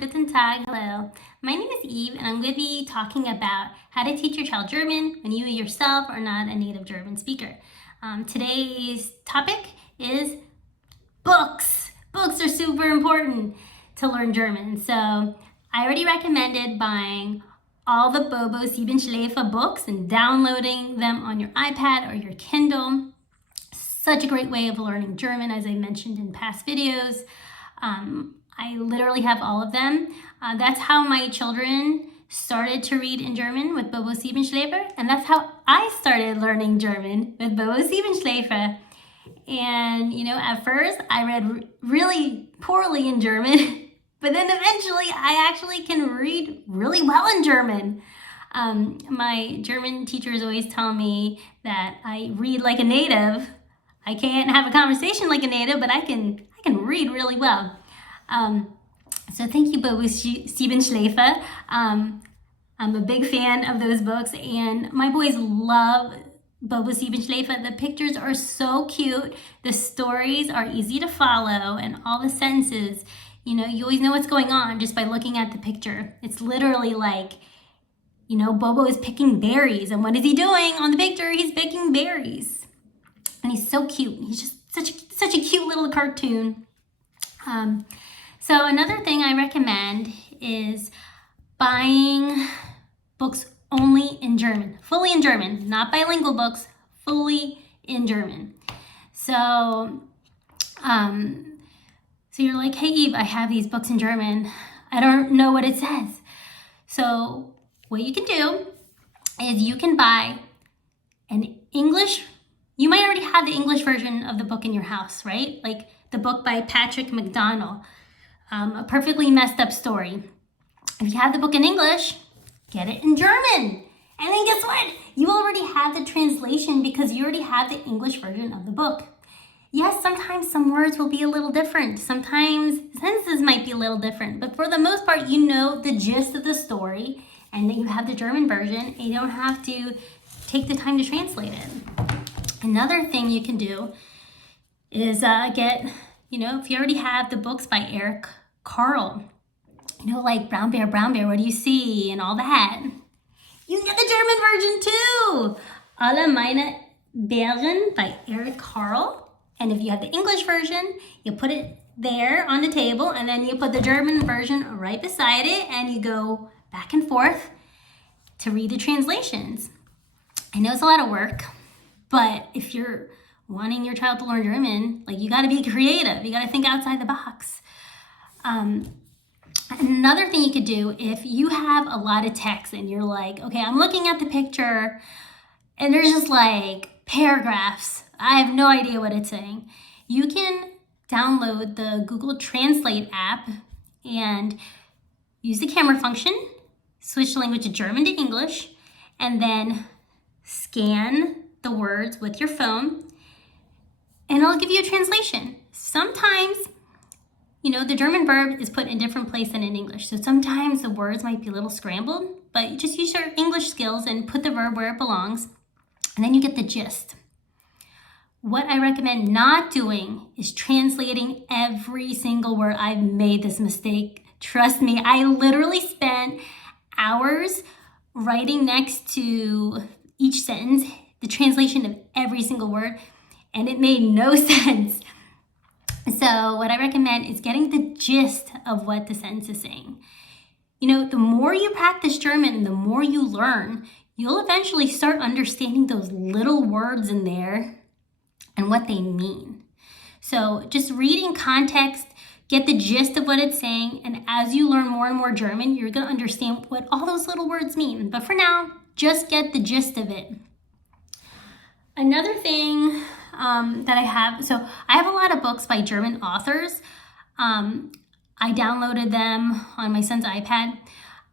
guten Tag, hello. My name is Eve, and I'm going to be talking about how to teach your child German when you yourself are not a native German speaker. Today's topic is books. Books are super important to learn German. So I already recommended buying all the Bobo Siebenschläfer books and downloading them on your iPad or your Kindle. Such a great way of learning German, as I mentioned in past videos. I literally have all of them. That's how my children started to read in German with Bobo Siebenschläfer, and that's how I started learning German with Bobo Siebenschläfer. And at first I read really poorly in German, but then eventually I actually can read really well in German. My German teachers always tell me that I read like a native. I can't have a conversation like a native, but I can read really well. So thank you, Bobo Siebenschläfer. I'm a big fan of those books, and my boys love Bobo Siebenschläfer. The pictures are so cute. The stories are easy to follow, and all the sentences, you always know what's going on just by looking at the picture. It's literally like, Bobo is picking berries, and what is he doing on the picture? He's picking berries, and he's so cute. He's just such a cute little cartoon. So another thing I recommend is buying books only in German, fully in German, not bilingual books, fully in German. So you're like, hey Eve, I have these books in German. I don't know what it says. So what you can do is you can buy an English, you might already have the English version of the book in your house, right? Like the book by Patrick McDonnell, A Perfectly Messed Up Story. If you have the book in English, get it in German. And then guess what? You already have the translation because you already have the English version of the book. Yes, sometimes some words will be a little different. Sometimes sentences might be a little different. But for the most part, you know the gist of the story, and then you have the German version, and you don't have to take the time to translate it. Another thing you can do is get, if you already have the books by Eric Carle, like Brown Bear, what do you see, and all that. You can get the German version too. Alle meine Bären by Eric Carle. And if you have the English version, you put it there on the table, and then you put the German version right beside it, and you go back and forth to read the translations. I know it's a lot of work, but if you're wanting your child to learn German, you got to be creative. You got to think outside the box. Another thing you could do, if you have a lot of text and you're like, okay, I'm looking at the picture and there's just paragraphs. I have no idea what it's saying. You can download the Google Translate app and use the camera function, switch the language to German to English, and then scan the words with your phone, and it'll give you a translation. Sometimes, the German verb is put in a different place than in English. So sometimes the words might be a little scrambled, but you just use your English skills and put the verb where it belongs, and then you get the gist. What I recommend not doing is translating every single word. I've made this mistake. Trust me, I literally spent hours writing next to each sentence the translation of every single word, and it made no sense. So what I recommend is getting the gist of what the sentence is saying. The more you practice German and the more you learn, you'll eventually start understanding those little words in there and what they mean. So just reading context, get the gist of what it's saying, and as you learn more and more German, you're going to understand what all those little words mean. But for now, just get the gist of it. Another thing that I have, so I have a lot of books by German authors. I downloaded them on my son's iPad.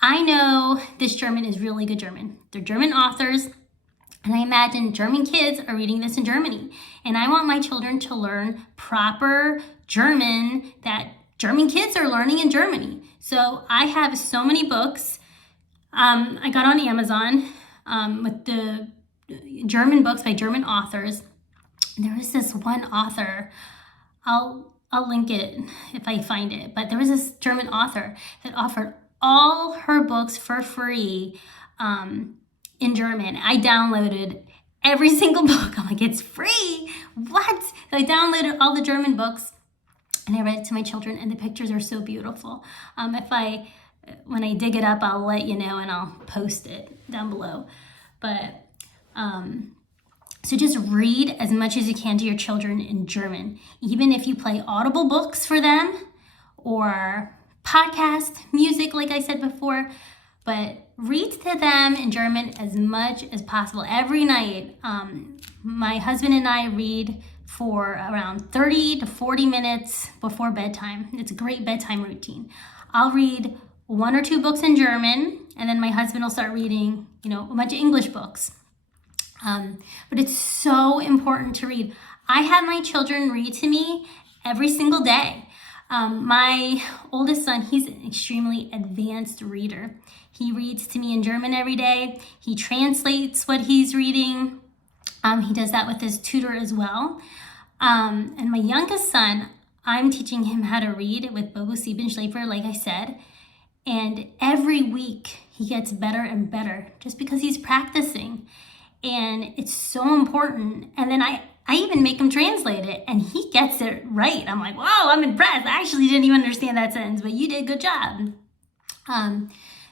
I know this German is really good German. They're German authors, and I imagine German kids are reading this in Germany. And I want my children to learn proper German that German kids are learning in Germany. So I have so many books I got on Amazon with the German books by German authors. There is this one author, I'll I'll link it if I find it. But there was this German author that offered all her books for free in German. I downloaded every single book. I'm like, it's free. What? So I downloaded all the German books and I read it to my children, and the pictures are so beautiful. When I dig it up, I'll let you know and I'll post it down below. But so just read as much as you can to your children in German, even if you play Audible books for them or podcast music, like I said before. But read to them in German as much as possible every night. My husband and I read for around 30 to 40 minutes before bedtime. It's a great bedtime routine. I'll read 1 or 2 books in German, and then my husband will start reading, a bunch of English books. But it's so important to read. I have my children read to me every single day. My oldest son, he's an extremely advanced reader. He reads to me in German every day. He translates what he's reading. He does that with his tutor as well. And my youngest son, I'm teaching him how to read with Bobo Siebenschläfer, like I said. And every week he gets better and better just because he's practicing. And it's so important. And then I even make him translate it, and he gets it right. I'm like, wow, I'm impressed. I actually didn't even understand that sentence, but you did a good job.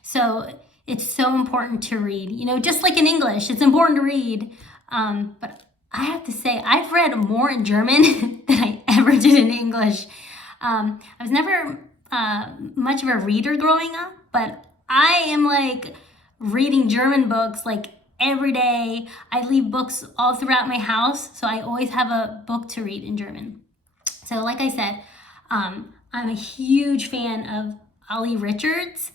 So it's so important to read. Just like in English, it's important to read. But I have to say, I've read more in German than I ever did in English. I was never much of a reader growing up, but I am like reading German books like every day. I leave books all throughout my house, so I always have a book to read in German. So like I said, I'm a huge fan of Ollie Richards.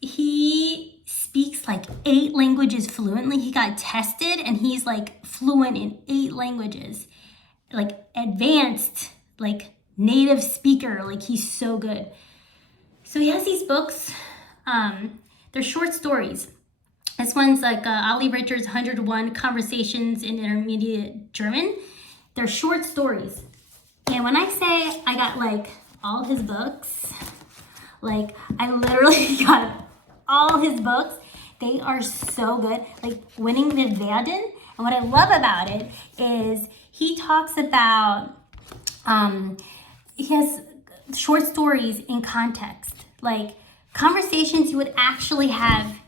He speaks like 8 languages fluently. He got tested and he's like fluent in 8 languages, like advanced, like native speaker. Like he's so good. So he has these books. They're short stories. This one's like Ollie Richards' 101 Conversations in Intermediate German. They're short stories. And when I say I got like all his books, like I literally got all his books. They are so good. Like Winning with Werden. And what I love about it is he talks about, he has short stories in context, like conversations you would actually have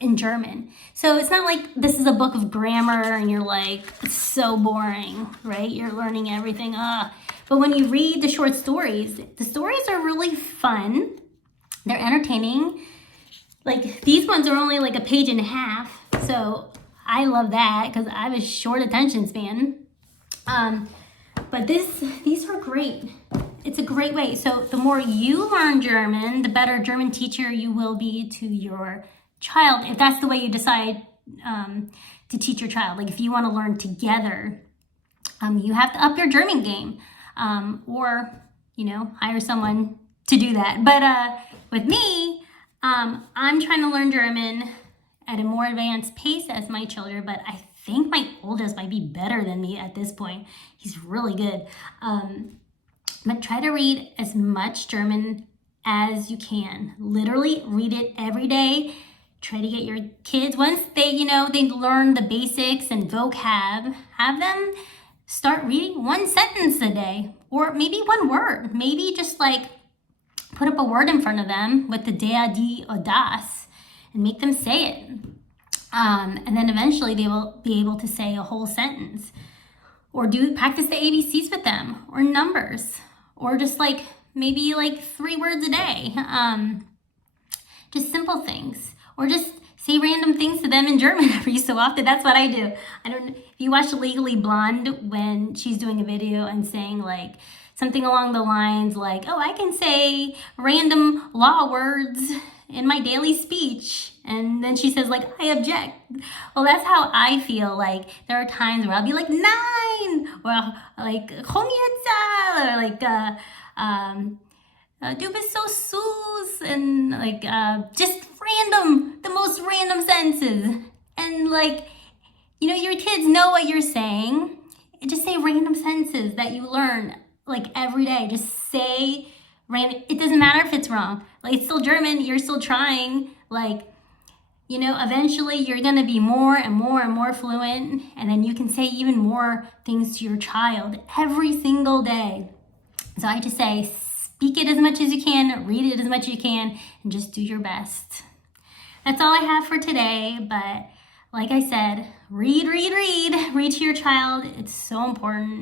in German. So it's not like this is a book of grammar and you're like, it's so boring, right? You're learning everything. But when you read the short stories, the stories are really fun. They're entertaining. Like these ones are only like a page and a half. So I love that because I have a short attention span. But these are great. It's a great way. So the more you learn German, the better German teacher you will be to your child, if that's the way you decide to teach your child. Like if you want to learn together, you have to up your German game, or hire someone to do that. But with me, I'm trying to learn German at a more advanced pace as my children, but I think my oldest might be better than me at this point. He's really good. But try to read as much German as you can. Literally read it every day. Try to get your kids, once they learn the basics and vocab, have them start reading 1 sentence a day, or maybe 1 word. Maybe just like put up a word in front of them with the der, die, or das and make them say it. And then eventually they will be able to say a whole sentence. Or practice the ABCs with them, or numbers, or just like maybe like 3 words a day. Just simple things. Or just say random things to them in German every so often. That's what I do. I don't know if you watch Legally Blonde when she's doing a video and saying like something along the lines like, oh, I can say random law words in my daily speech. And then she says like, I object. Well, that's how I feel. Like there are times where I'll be like, 9, or like, komm jetzt, or like, du bist so süß, and like just random, the most random sentences. And like, your kids know what you're saying. Just say random sentences that you learn like every day. Just say random, it doesn't matter if it's wrong. Like, it's still German, you're still trying. Like, you know, eventually you're gonna be more and more and more fluent, and then you can say even more things to your child every single day. So I just say, speak it as much as you can, read it as much as you can, and just do your best. That's all I have for today, but like I said, read to your child. It's so important.